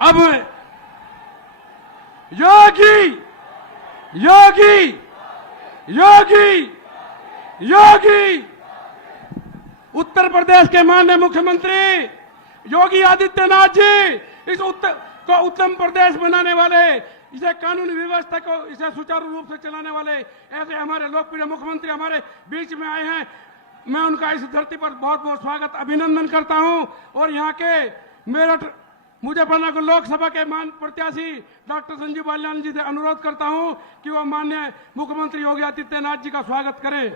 अब योगी योगी योगी योगी उत्तर प्रदेश के माननीय मुख्यमंत्री योगी आदित्यनाथ जी इस उत्तम प्रदेश बनाने वाले, इसे कानूनी व्यवस्था को इसे सुचारू रूप से चलाने वाले ऐसे हमारे लोकप्रिय मुख्यमंत्री हमारे बीच में आए हैं। मैं उनका इस धरती पर बहुत बहुत स्वागत अभिनंदन करता हूं। और यहाँ के मेरठ मुजफ्फरनगर लोकसभा के मान प्रत्याशी डॉक्टर संजीव बालियान जी से अनुरोध करता हूं कि वह माननीय मुख्यमंत्री योगी आदित्यनाथ जी का स्वागत करें।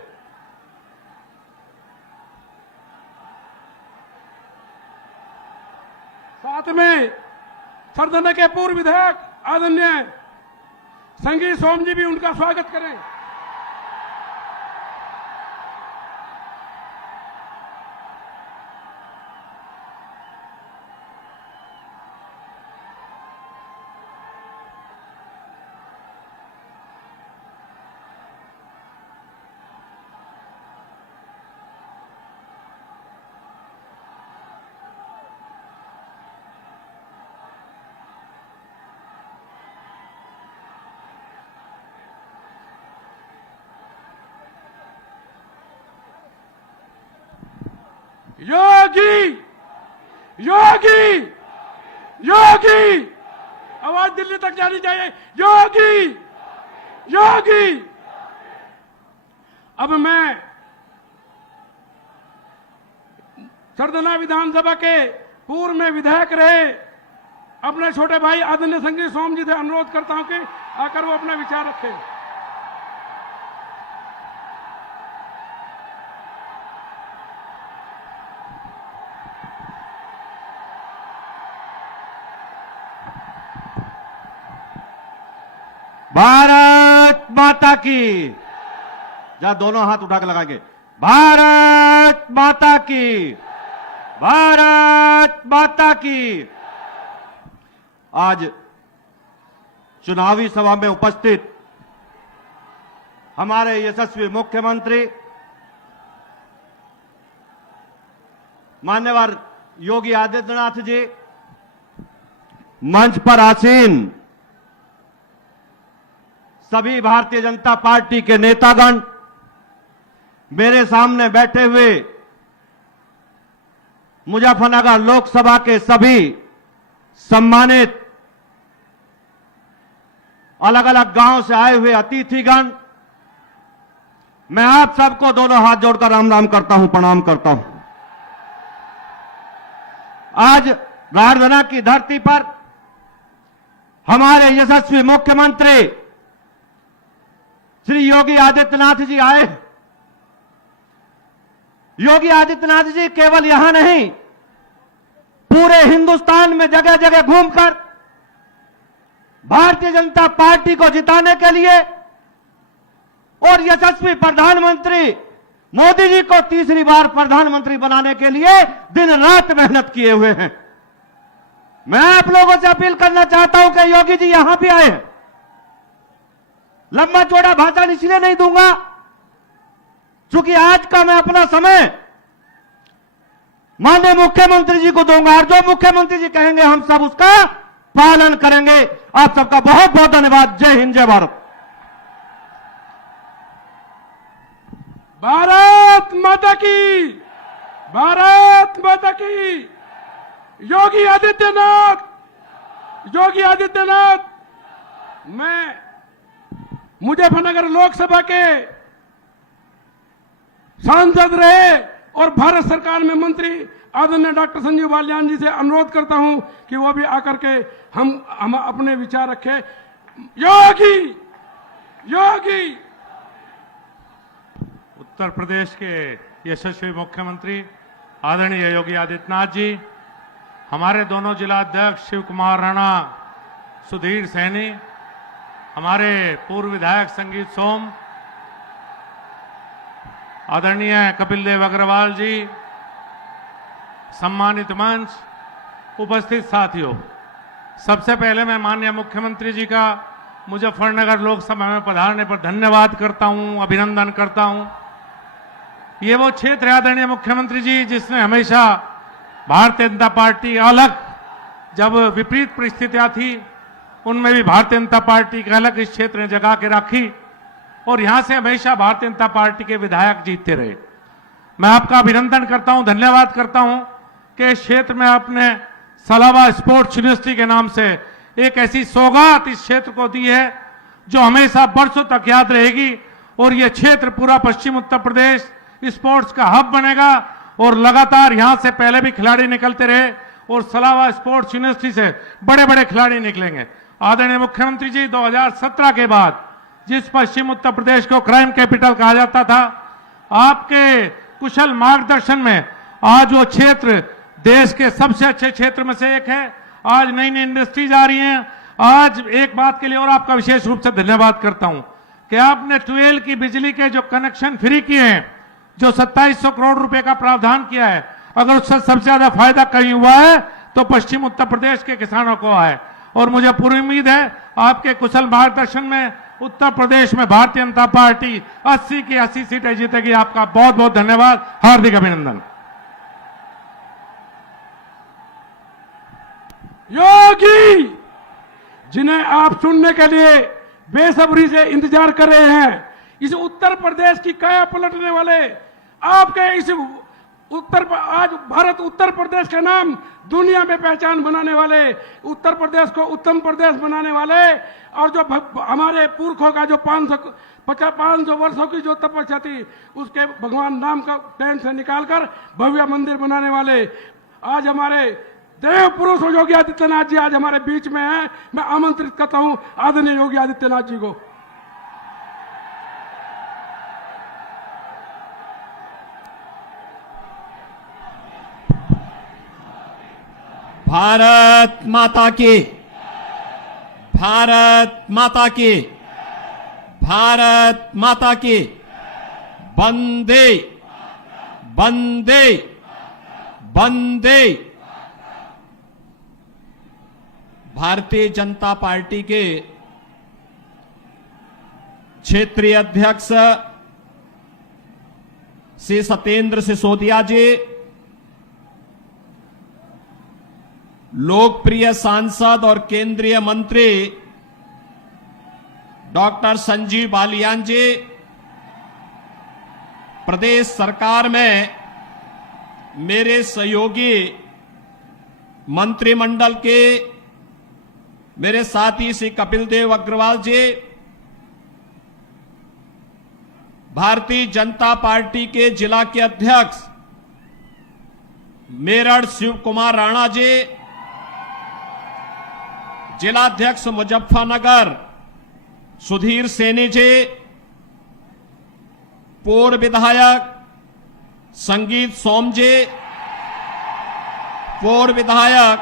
साथ में सरदन के पूर्व विधायक आदरणीय संगीत सोम जी भी उनका स्वागत करें। योगी योगी योगी आवाज दिल्ली तक जानी चाहिए। योगी योगी। अब मैं सरदना विधानसभा के पूर्व में विधायक रहे अपने छोटे भाई आदरणीय संगीत सोम जी से अनुरोध करता हूं कि आकर वो अपना विचार रखें। भारत माता की, जा दोनों हाथ उठा के लगाएंगे। भारत माता की, भारत माता की। आज चुनावी सभा में उपस्थित हमारे यशस्वी मुख्यमंत्री मान्यवर योगी आदित्यनाथ जी, मंच पर आसीन सभी भारतीय जनता पार्टी के नेतागण, मेरे सामने बैठे हुए मुजफ्फरनगर लोकसभा के सभी सम्मानित अलग अलग गांव से आए हुए अतिथिगण, मैं आप सबको दोनों हाथ जोड़कर राम राम करता हूं, प्रणाम करता हूं। आज राजधानी की धरती पर हमारे यशस्वी मुख्यमंत्री श्री योगी आदित्यनाथ जी आए। योगी आदित्यनाथ जी केवल यहां नहीं, पूरे हिंदुस्तान में जगह जगह घूमकर भारतीय जनता पार्टी को जिताने के लिए और यशस्वी प्रधानमंत्री मोदी जी को तीसरी बार प्रधानमंत्री बनाने के लिए दिन रात मेहनत किए हुए हैं। मैं आप लोगों से अपील करना चाहता हूं कि योगी जी यहां भी आए हैं। लंबा चौड़ा भाषण इसलिए नहीं दूंगा क्योंकि आज का मैं अपना समय माननीय मुख्यमंत्री जी को दूंगा और जो मुख्यमंत्री जी कहेंगे हम सब उसका पालन करेंगे। आप सबका बहुत बहुत धन्यवाद। जय हिंद, जय भारत। भारत माता की, भारत माता की। योगी आदित्यनाथ, योगी आदित्यनाथ। मैं मुजफ्फरनगर लोकसभा के सांसद रहे और भारत सरकार में मंत्री आदरणीय डॉक्टर संजीव बालियान जी से अनुरोध करता हूं कि वो भी आकर के हम अपने विचार रखें। योगी योगी। उत्तर प्रदेश के यशस्वी मुख्यमंत्री आदरणीय योगी आदित्यनाथ जी, हमारे दोनों जिला अध्यक्ष शिव कुमार राणा, सुधीर सैनी, हमारे पूर्व विधायक संगीत सोम, आदरणीय कपिल देव अग्रवाल जी, सम्मानित मंच, उपस्थित साथियों, सबसे पहले मैं माननीय मुख्यमंत्री जी का मुजफ्फरनगर लोकसभा में पधारने पर धन्यवाद करता हूं, अभिनंदन करता हूं। ये वो क्षेत्र है आदरणीय मुख्यमंत्री जी जिसने हमेशा भारतीय जनता पार्टी अलग जब विपरीत परिस्थितियां थी उनमें भी भारतीय जनता पार्टी की अलग इस क्षेत्र ने जगा के रखी और यहां से हमेशा भारतीय जनता पार्टी के विधायक जीतते रहे। मैं आपका अभिनंदन करता हूं, धन्यवाद करता हूं कि इस क्षेत्र में आपने सलावा स्पोर्ट्स यूनिवर्सिटी के नाम से एक ऐसी सौगात इस क्षेत्र को दी है जो हमेशा बरसों तक याद रहेगी और यह क्षेत्र पूरा पश्चिम उत्तर प्रदेश स्पोर्ट्स का हब बनेगा और लगातार यहां से पहले भी खिलाड़ी निकलते रहे और सलावा स्पोर्ट्स यूनिवर्सिटी से बड़े बड़े खिलाड़ी निकलेंगे। आदरणीय मुख्यमंत्री जी, 2017 के बाद जिस पश्चिम उत्तर प्रदेश को क्राइम कैपिटल कहा जाता था, आपके कुशल मार्गदर्शन में आज वो क्षेत्र देश के सबसे अच्छे क्षेत्र में से एक है। आज नई नई इंडस्ट्रीज आ रही हैं। आज एक बात के लिए और आपका विशेष रूप से धन्यवाद करता हूं कि आपने 12 की बिजली के जो कनेक्शन फ्री किए हैं, जो 2700 करोड़ रुपए का प्रावधान किया है, अगर उससे सबसे ज्यादा फायदा कहीं हुआ है तो पश्चिम उत्तर प्रदेश के किसानों को है। और मुझे पूरी उम्मीद है आपके कुशल मार्गदर्शन में उत्तर प्रदेश में भारतीय जनता पार्टी 80 की 80 सीटें जीतेगी। आपका बहुत बहुत धन्यवाद, हार्दिक अभिनंदन। योगी, जिन्हें आप सुनने के लिए बेसब्री से इंतजार कर रहे हैं, इस उत्तर प्रदेश की काया पलटने वाले आपके इस आज भारत उत्तर प्रदेश का नाम दुनिया में पहचान बनाने वाले, उत्तर प्रदेश को उत्तम प्रदेश बनाने वाले और जो हमारे पुरखों का जो 500 वर्षों की जो तपस्या थी उसके भगवान राम का टैंक से निकालकर भव्य मंदिर बनाने वाले आज हमारे देव पुरुष योगी आदित्यनाथ जी आज हमारे बीच में हैं। मैं आमंत्रित करता हूं आदरणीय योगी आदित्यनाथ जी को। भारत माता की, भारत माता की, भारत माता की, वंदे वंदे वंदे। भारतीय जनता पार्टी के क्षेत्रीय अध्यक्ष श्री सत्येंद्र सिसोदिया जी, लोकप्रिय सांसद और केंद्रीय मंत्री डॉक्टर संजीव बालियान जी, प्रदेश सरकार में मेरे सहयोगी मंत्रिमंडल के मेरे साथी श्री कपिल देव अग्रवाल जी, भारतीय जनता पार्टी के जिला के अध्यक्ष मेरठ शिव कुमार राणा जी, जिलाध्यक्ष मुजफ्फरनगर सुधीर सैनी जी, पूर्व विधायक संगीत सोम जी, पूर्व विधायक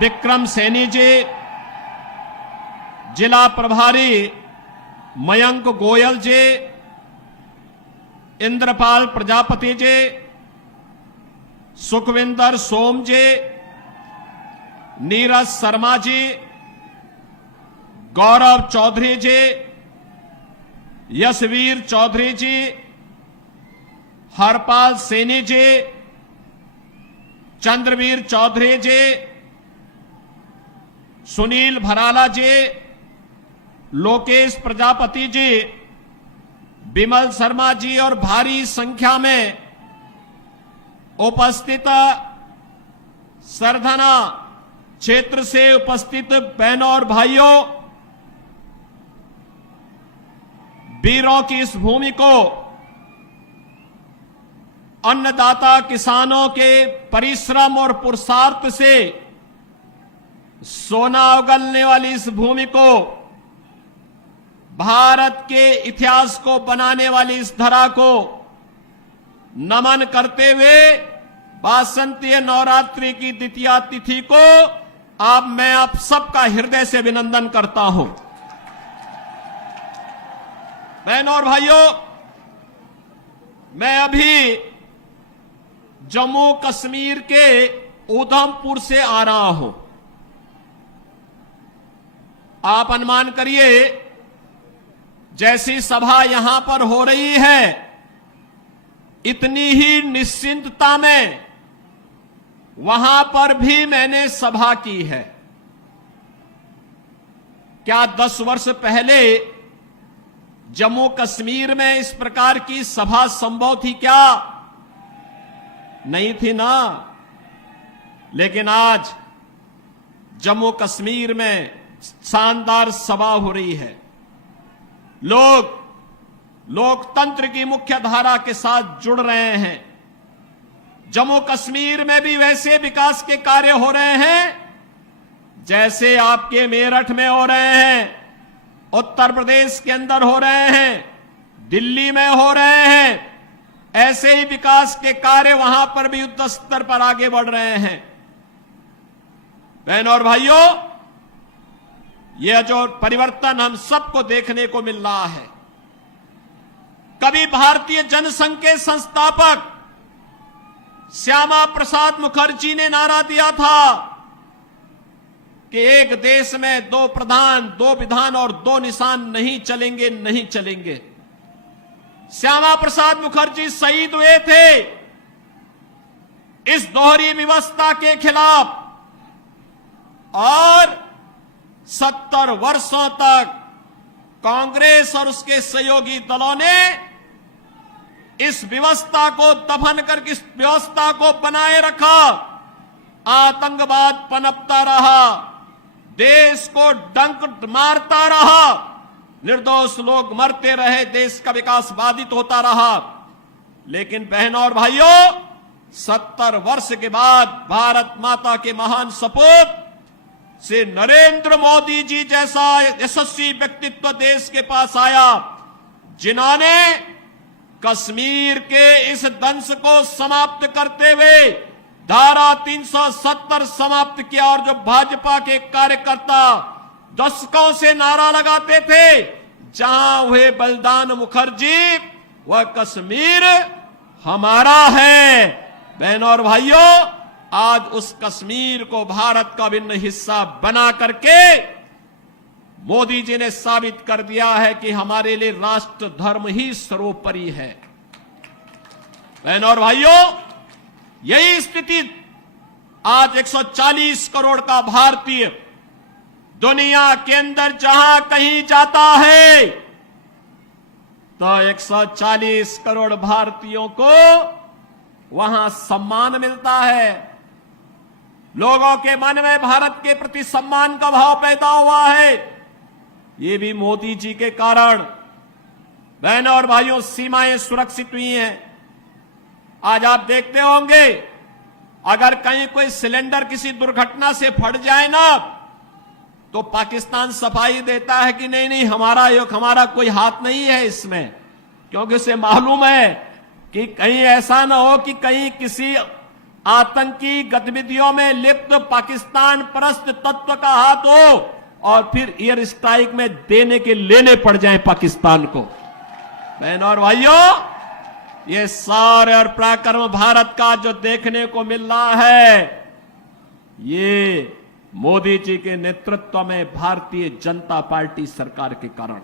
विक्रम सैनी जी, जिला प्रभारी मयंक गोयल जी, इंद्रपाल प्रजापति जी, सुखविंदर सोम जी, नीरज शर्मा जी, गौरव चौधरी जी, यशवीर चौधरी जी, हरपाल सैनी जी, चंद्रवीर चौधरी जी, सुनील भराला जी, लोकेश प्रजापति जी, विमल शर्मा जी और भारी संख्या में उपस्थित सरधना क्षेत्र से उपस्थित बहनों और भाइयों, वीरों की इस भूमि को अन्नदाता किसानों के परिश्रम और पुरुषार्थ से सोना उगलने वाली इस भूमि को, भारत के इतिहास को बनाने वाली इस धरा को नमन करते हुए वासंतीय नवरात्रि की द्वितीया तिथि को मैं आप सबका हृदय से अभिनंदन करता हूं। बहनों और भाइयों, मैं अभी जम्मू कश्मीर के उधमपुर से आ रहा हूं। आप अनुमान करिए, जैसी सभा यहां पर हो रही है, इतनी ही निश्चिंतता में वहां पर भी मैंने सभा की है। क्या 10 वर्ष पहले जम्मू कश्मीर में इस प्रकार की सभा संभव थी क्या? नहीं थी ना। लेकिन आज जम्मू कश्मीर में शानदार सभा हो रही है। लोग लोकतंत्र की मुख्य धारा के साथ जुड़ रहे हैं। जम्मू कश्मीर में भी वैसे विकास के कार्य हो रहे हैं जैसे आपके मेरठ में हो रहे हैं, उत्तर प्रदेश के अंदर हो रहे हैं, दिल्ली में हो रहे हैं। ऐसे ही विकास के कार्य वहां पर भी युद्ध स्तर पर आगे बढ़ रहे हैं। बहनों और भाइयों, यह जो परिवर्तन हम सबको देखने को मिल रहा है, कभी भारतीय जनसंघ के संस्थापक श्यामा प्रसाद मुखर्जी ने नारा दिया था कि एक देश में 2 प्रधान, 2 विधान और 2 निशान नहीं चलेंगे, नहीं चलेंगे। श्यामा प्रसाद मुखर्जी शहीद हुए थे इस दोहरी व्यवस्था के खिलाफ, और 70 वर्षों तक कांग्रेस और उसके सहयोगी दलों ने इस व्यवस्था को दफन करके इस व्यवस्था को बनाए रखा। आतंकवाद पनपता रहा, देश को डंक मारता रहा, निर्दोष लोग मरते रहे, देश का विकास बाधित होता रहा। लेकिन बहनों और भाइयों, 70 वर्ष के बाद भारत माता के महान सपूत से नरेंद्र मोदी जी जैसा यशस्वी व्यक्तित्व देश के पास आया, जिन्होंने कश्मीर के इस दंश को समाप्त करते हुए धारा 370 समाप्त किया। और जो भाजपा के कार्यकर्ता दशकों से नारा लगाते थे, जहां हुए बलिदान मुखर्जी, वह कश्मीर हमारा है। बहनों और भाइयों, आज उस कश्मीर को भारत का अभिन्न हिस्सा बना करके मोदी जी ने साबित कर दिया है कि हमारे लिए राष्ट्र धर्म ही सर्वोपरि है। बहनों और भाइयों, यही स्थिति आज 140 करोड़ का भारतीय दुनिया के अंदर जहां कहीं जाता है तो 140 करोड़ भारतीयों को वहां सम्मान मिलता है। लोगों के मन में भारत के प्रति सम्मान का भाव पैदा हुआ है। ये भी मोदी जी के कारण। बहनों और भाइयों, सीमाएं सुरक्षित हुई हैं। आज आप देखते होंगे, अगर कहीं कोई सिलेंडर किसी दुर्घटना से फट जाए ना, तो पाकिस्तान सफाई देता है कि नहीं नहीं, हमारा कोई हाथ नहीं है इसमें, क्योंकि उसे मालूम है कि कहीं ऐसा ना हो कि कहीं किसी आतंकी गतिविधियों में लिप्त पाकिस्तान परस्त तत्व का हाथ हो और फिर एयर स्ट्राइक में देने के लेने पड़ जाए पाकिस्तान को। बहनों और भाइयों, ये सारे और पराक्रम भारत का जो देखने को मिल रहा है, ये मोदी जी के नेतृत्व में भारतीय जनता पार्टी सरकार के कारण।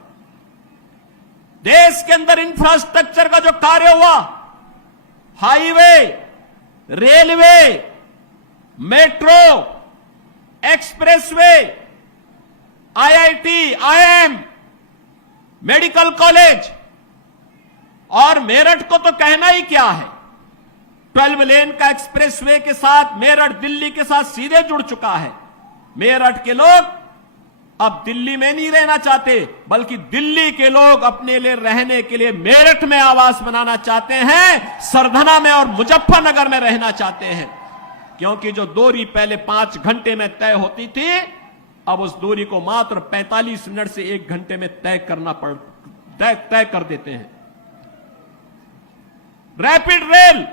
देश के अंदर इंफ्रास्ट्रक्चर का जो कार्य हुआ, highway, railway, metro, expressway, IIT, IIM, medical college, और मेरठ को तो कहना ही क्या है। 12 लेन का एक्सप्रेसवे के साथ मेरठ दिल्ली के साथ सीधे जुड़ चुका है। मेरठ के लोग अब दिल्ली में नहीं रहना चाहते, बल्कि दिल्ली के लोग अपने लिए रहने के लिए मेरठ में आवास बनाना चाहते हैं, सरधना में और मुजफ्फरनगर में रहना चाहते हैं। क्योंकि जो दूरी पहले 5 घंटे में तय होती थी, अब उस दूरी को मात्र 45 मिनट से 1 घंटे में तय कर देते हैं। रैपिड रेल,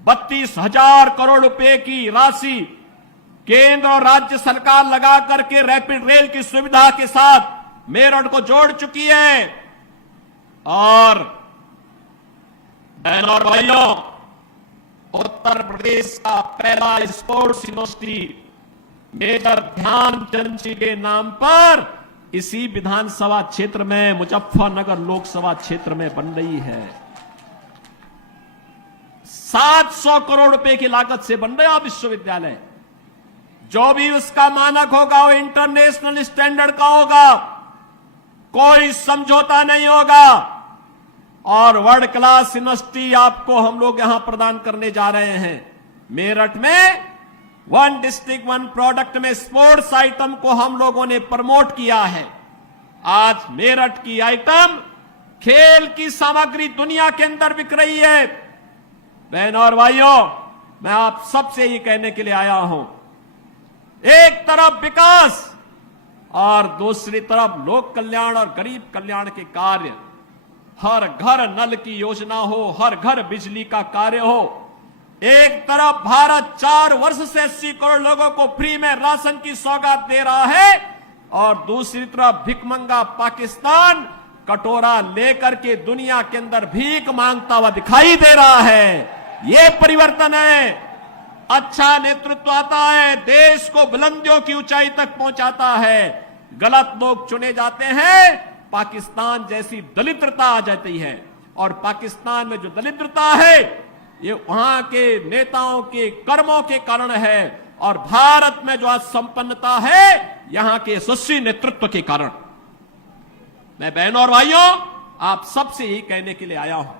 32,000 करोड़ रुपए की राशि केंद्र और राज्य सरकार लगा करके रैपिड रेल की सुविधा के साथ मेरठ को जोड़ चुकी है। और बहनों और भाइयों, उत्तर प्रदेश का पहला स्पोर्ट्स यूनिवर्सिटी मेजर ध्यानचंद जी के नाम पर इसी विधानसभा क्षेत्र में, मुजफ्फरनगर लोकसभा क्षेत्र में बन रही है। 700 करोड़ रुपए की लागत से बन रहा विश्वविद्यालय। जो भी उसका मानक होगा वो इंटरनेशनल स्टैंडर्ड का होगा, कोई समझौता नहीं होगा। और वर्ल्ड क्लास यूनिवर्सिटी आपको हम लोग यहां प्रदान करने जा रहे हैं। मेरठ में 1 डिस्ट्रिक्ट 1 प्रोडक्ट में स्पोर्ट्स आइटम को हम लोगों ने प्रमोट किया है। आज मेरठ की आइटम खेल की सामग्री दुनिया के अंदर बिक रही है। बहनों और भाइयों, मैं आप सबसे ये कहने के लिए आया हूं, एक तरफ विकास और दूसरी तरफ लोक कल्याण और गरीब कल्याण के कार्य। हर घर नल की योजना हो, हर घर बिजली का कार्य हो। एक तरफ भारत 4 वर्ष से 80 करोड़ लोगों को फ्री में राशन की सौगात दे रहा है और दूसरी तरफ भिखमंगा पाकिस्तान कटोरा लेकर के दुनिया के अंदर भीख मांगता हुआ दिखाई दे रहा है। ये परिवर्तन है। अच्छा नेतृत्व आता है, देश को बुलंदियों की ऊंचाई तक पहुंचाता है। गलत लोग चुने जाते हैं, पाकिस्तान जैसी दलिद्रता आ जाती है। और पाकिस्तान में जो दलिद्रता है ये वहां के नेताओं के कर्मों के कारण है, और भारत में जो आज संपन्नता है यहां के यशस्वी नेतृत्व के कारण। मैं बहनों और भाइयों आप सबसे यही कहने के लिए आया हूं,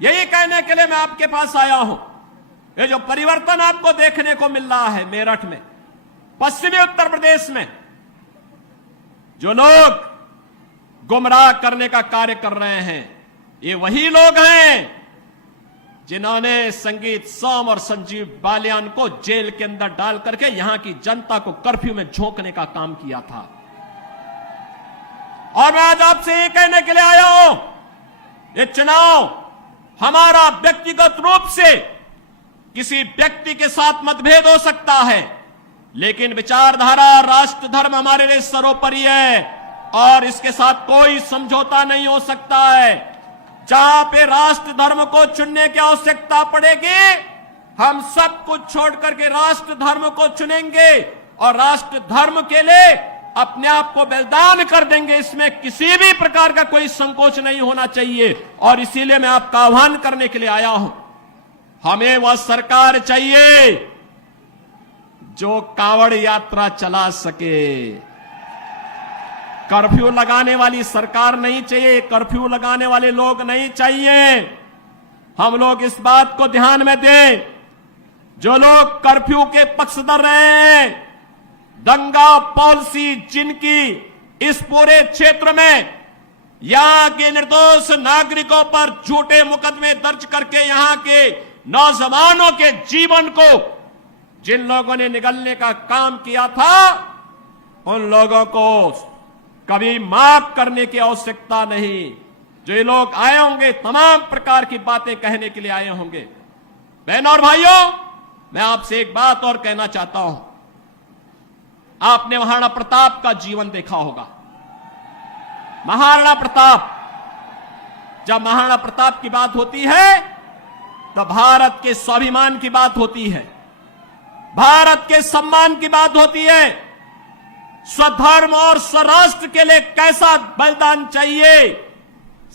यही कहने के लिए मैं आपके पास आया हूं। ये जो परिवर्तन आपको देखने को मिल रहा है मेरठ में, पश्चिमी उत्तर प्रदेश में, जो लोग गुमराह करने का कार्य कर रहे हैं, ये वही लोग हैं जिन्होंने संगीत सोम और संजीव बालियान को जेल के अंदर डाल करके यहां की जनता को कर्फ्यू में झोंकने का काम किया था। और मैं आज आपसे ये कहने के लिए आया हूं, ये चुनाव हमारा व्यक्तिगत रूप से किसी व्यक्ति के साथ मतभेद हो सकता है, लेकिन विचारधारा राष्ट्र धर्म हमारे लिए सर्वोपरि है और इसके साथ कोई समझौता नहीं हो सकता है। जहां पे राष्ट्र धर्म को चुनने की आवश्यकता पड़ेगी, हम सब कुछ छोड़ करके राष्ट्र धर्म को चुनेंगे और राष्ट्र धर्म के लिए अपने आप को बलिदान कर देंगे। इसमें किसी भी प्रकार का कोई संकोच नहीं होना चाहिए। और इसीलिए मैं आपका आह्वान करने के लिए आया हूं, हमें वह सरकार चाहिए जो कांवड़ यात्रा चला सके। कर्फ्यू लगाने वाली सरकार नहीं चाहिए, कर्फ्यू लगाने वाले लोग नहीं चाहिए। हम लोग इस बात को ध्यान में दें, जो लोग कर्फ्यू के पक्षधर रहे हैं, दंगा पॉलिसी जिनकी इस पूरे क्षेत्र में यहां के निर्दोष नागरिकों पर झूठे मुकदमे दर्ज करके यहां के नौजवानों के जीवन को जिन लोगों ने निगलने का काम किया था, उन लोगों को कभी माफ करने की आवश्यकता नहीं। जो ये लोग आए होंगे तमाम प्रकार की बातें कहने के लिए आए होंगे। बहनों और भाइयों, मैं आपसे एक बात और कहना चाहता हूं, आपने महाराणा प्रताप का जीवन देखा होगा। महाराणा प्रताप, जब महाराणा प्रताप की बात होती है तो भारत के स्वाभिमान की बात होती है, भारत के सम्मान की बात होती है। स्वधर्म और स्वराष्ट्र के लिए कैसा बलिदान चाहिए।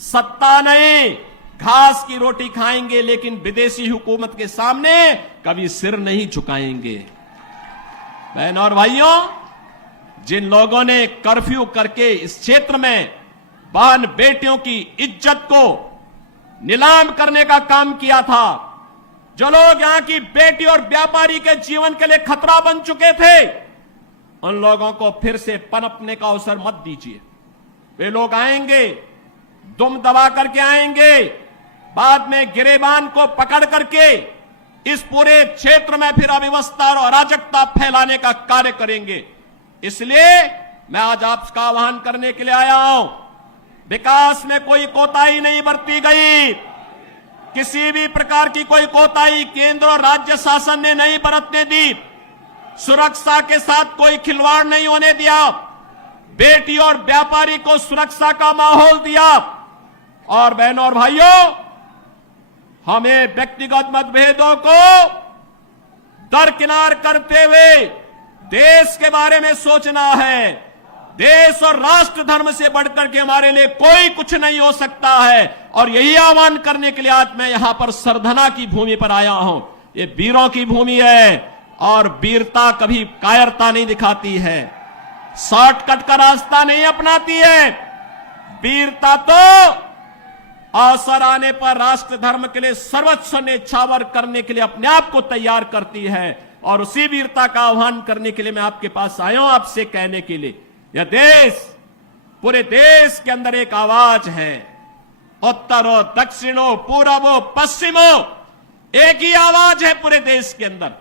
सत्ता नहीं, घास की रोटी खाएंगे, लेकिन विदेशी हुकूमत के सामने कभी सिर नहीं झुकाएंगे। बहनों और भाइयों, जिन लोगों ने कर्फ्यू करके इस क्षेत्र में बहन बेटियों की इज्जत को नीलाम करने का काम किया था, जो लोग यहां की बेटी और व्यापारी के जीवन के लिए खतरा बन चुके थे, उन लोगों को फिर से पनपने का अवसर मत दीजिए। वे लोग आएंगे, दुम दबा करके आएंगे, बाद में गिरेबान को पकड़ करके इस पूरे क्षेत्र में फिर अव्यवस्था और अराजकता फैलाने का कार्य करेंगे। इसलिए मैं आज आपका आह्वान करने के लिए आया हूं, विकास में कोई कोताही नहीं बरती गई, किसी भी प्रकार की कोई कोताही केंद्र और राज्य शासन ने नहीं बरतने दी, सुरक्षा के साथ कोई खिलवाड़ नहीं होने दिया, बेटी और व्यापारी को सुरक्षा का माहौल दिया। और बहनों और भाइयों, हमें व्यक्तिगत मतभेदों को दरकिनार करते हुए देश के बारे में सोचना है, देश और राष्ट्र धर्म से बढ़कर के हमारे लिए कोई कुछ नहीं हो सकता है। और यही आह्वान करने के लिए आज मैं यहां पर सरधना की भूमि पर आया हूं। ये वीरों की भूमि है और वीरता कभी कायरता नहीं दिखाती है, शॉर्टकट का रास्ता नहीं अपनाती है। वीरता तो अवसर आने पर राष्ट्र धर्म के लिए सर्वस्व न्यौछावर करने के लिए अपने आप को तैयार करती है। और उसी वीरता का आह्वान करने के लिए मैं आपके पास आया हूं, आपसे कहने के लिए यह देश, पूरे देश के अंदर एक आवाज है। उत्तरो, दक्षिणों, पूर्वो, पश्चिमो, एक ही आवाज है पूरे देश के अंदर।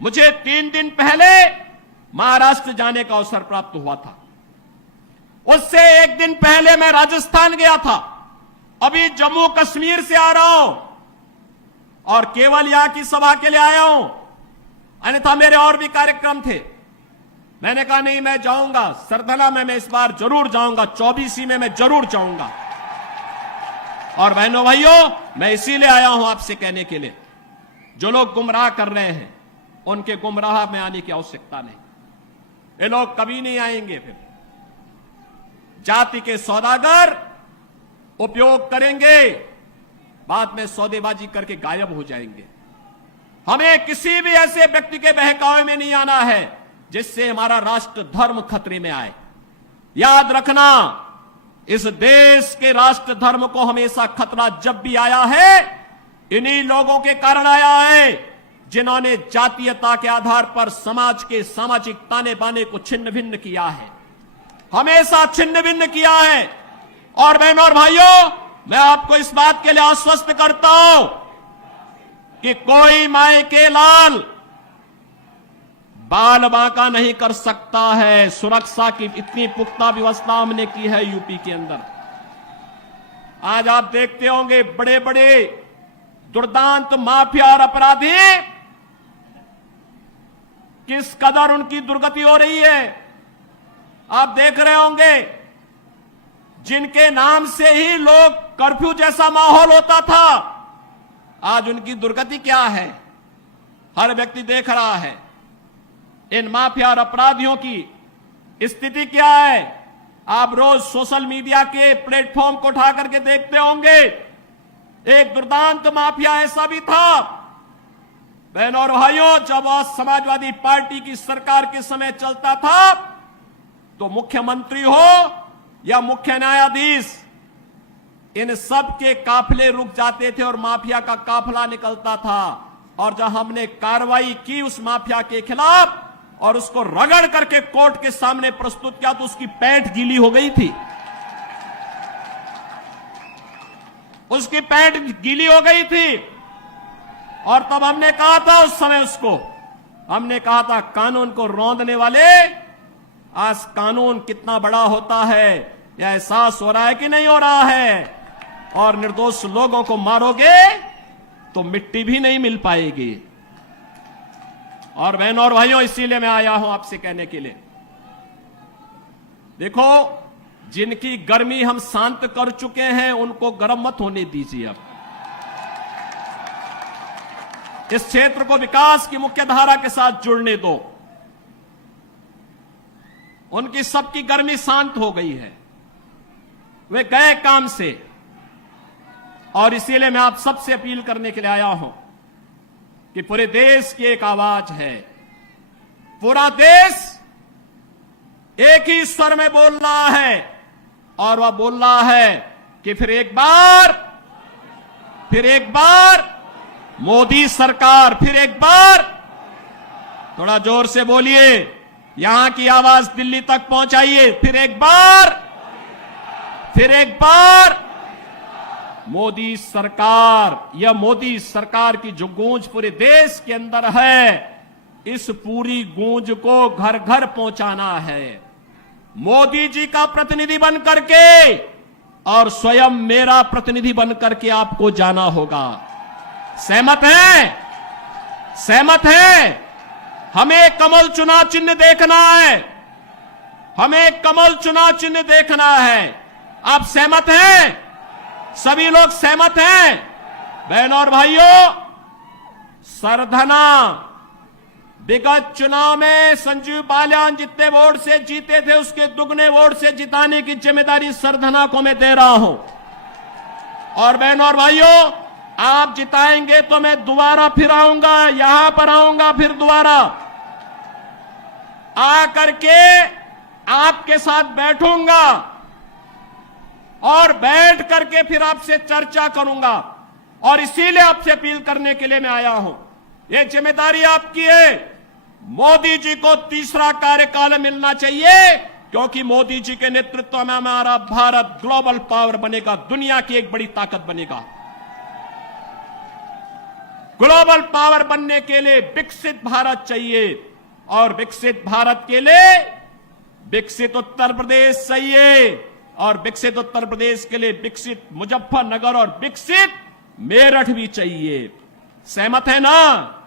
मुझे 3 दिन पहले महाराष्ट्र जाने का अवसर प्राप्त हुआ था। उससे 1 दिन पहले मैं राजस्थान गया था। अभी जम्मू कश्मीर से आ रहा हूं और केवल यहां की सभा के लिए आया हूं, अन्यथा मेरे और भी कार्यक्रम थे। मैंने कहा नहीं, मैं जाऊंगा सरधना में, मैं इस बार जरूर जाऊंगा, 24 में मैं जरूर जाऊंगा। और बहनों भाइयों, मैं इसीलिए आया हूं आपसे कहने के लिए, जो लोग गुमराह कर रहे हैं उनके गुमराह में आने की आवश्यकता नहीं। ये लोग कभी नहीं आएंगे। फिर जाति के सौदागर उपयोग करेंगे, बाद में सौदेबाजी करके गायब हो जाएंगे। हमें किसी भी ऐसे व्यक्ति के बहकावे में नहीं आना है जिससे हमारा राष्ट्र धर्म खतरे में आए। याद रखना, इस देश के राष्ट्र धर्म को हमेशा खतरा जब भी आया है, इन्हीं लोगों के कारण आया है जिन्होंने जातीयता के आधार पर समाज के सामाजिक ताने बाने को छिन्न भिन्न किया है, हमेशा छिन्न भिन्न किया है। और बहनों और भाइयों, मैं आपको इस बात के लिए आश्वस्त करता हूं कि कोई माए के लाल बाल बांका नहीं कर सकता है। सुरक्षा की इतनी पुख्ता व्यवस्था हमने की है यूपी के अंदर। आज आप देखते होंगे बड़े बड़े दुर्दांत माफिया और अपराधी किस कदर उनकी दुर्गति हो रही है। आप देख रहे होंगे, जिनके नाम से ही लोग कर्फ्यू जैसा माहौल होता था, आज उनकी दुर्गति क्या है हर व्यक्ति देख रहा है। इन माफिया और अपराधियों की स्थिति क्या है, आप रोज सोशल मीडिया के प्लेटफॉर्म को उठा करके देखते होंगे। एक दुर्दांत माफिया ऐसा भी था, बहनों और भाइयों, जब वह समाजवादी पार्टी की सरकार के समय चलता था तो मुख्यमंत्री हो या मुख्य न्यायाधीश, इन सब के काफिले रुक जाते थे और माफिया का काफिला निकलता था। और जब हमने कार्रवाई की उस माफिया के खिलाफ और उसको रगड़ करके कोर्ट के सामने प्रस्तुत किया तो उसकी पैंट गीली हो गई थी, उसकी पैंट गीली हो गई थी। और तब हमने कहा था, उस समय उसको हमने कहा था, कानून को रौंदने वाले, आज कानून कितना बड़ा होता है यह एहसास हो रहा है कि नहीं हो रहा है। और निर्दोष लोगों को मारोगे तो मिट्टी भी नहीं मिल पाएगी। और बहनों और भाइयों, इसीलिए मैं आया हूं आपसे कहने के लिए, देखो, जिनकी गर्मी हम शांत कर चुके हैं उनको गर्म मत होने दीजिए। अब इस क्षेत्र को विकास की मुख्य धारा के साथ जुड़ने दो। उनकी सबकी गर्मी शांत हो गई है, वे गए काम से। और इसीलिए मैं आप सबसे अपील करने के लिए आया हूं कि पूरे देश की एक आवाज है, पूरा देश एक ही स्वर में बोल रहा है। और वह बोल रहा है कि फिर एक बार मोदी सरकार, फिर एक बार, थोड़ा जोर से बोलिए, यहां की आवाज दिल्ली तक पहुंचाइए, फिर एक बार मोदी सरकार। यह मोदी सरकार की जो गूंज पूरे देश के अंदर है, इस पूरी गूंज को घर घर पहुंचाना है। मोदी जी का प्रतिनिधि बन करके और स्वयं मेरा प्रतिनिधि बन करके आपको जाना होगा। सहमत हैं? सहमत हैं? हमें कमल चुनाव चिन्ह देखना है, हमें कमल चुनाव चिन्ह देखना है। आप सहमत हैं? सभी लोग सहमत हैं? बहनों और भाइयों, सरधना विगत चुनाव में संजीव बालियान जितने वोट से जीते थे उसके दुगने वोट से जिताने की जिम्मेदारी सरधना को मैं दे रहा हूं। और बहनों और भाइयों, आप जिताएंगे तो मैं दोबारा फिर आऊंगा, यहां पर आऊंगा फिर दोबारा आकर के आपके साथ बैठूंगा और बैठ करके फिर आपसे चर्चा करूंगा। और इसीलिए आपसे अपील करने के लिए मैं आया हूं। यह जिम्मेदारी आपकी है। मोदी जी को तीसरा कार्यकाल मिलना चाहिए, क्योंकि मोदी जी के नेतृत्व में हमारा भारत ग्लोबल पावर बनेगा, दुनिया की एक बड़ी ताकत बनेगा। ग्लोबल पावर बनने के लिए विकसित भारत चाहिए, और विकसित भारत के लिए विकसित उत्तर प्रदेश चाहिए, और विकसित उत्तर प्रदेश के लिए विकसित मुजफ्फरनगर और विकसित मेरठ भी चाहिए। सहमत है ना?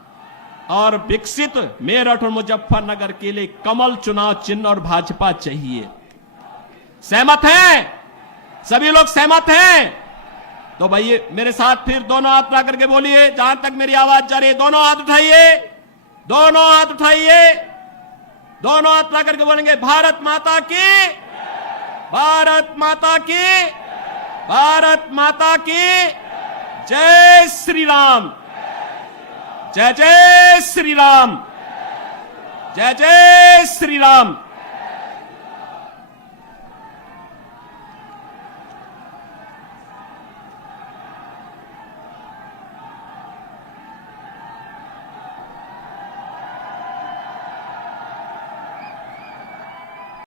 और विकसित मेरठ और मुजफ्फरनगर के लिए कमल चुनाव चिन्ह और भाजपा चाहिए। सहमत हैं? सभी लोग सहमत हैं? तो भाई मेरे साथ फिर दोनों हाथ उठा करके बोलिए, जहां तक मेरी आवाज जा रही है। दोनों हाथ उठाइए, दोनों हाथ उठाइए, दोनों हाथ उठा करके बोलेंगे, भारत माता की, भारत माता की, भारत माता की जय श्री राम, जय जय श्री राम, जय जय श्री राम।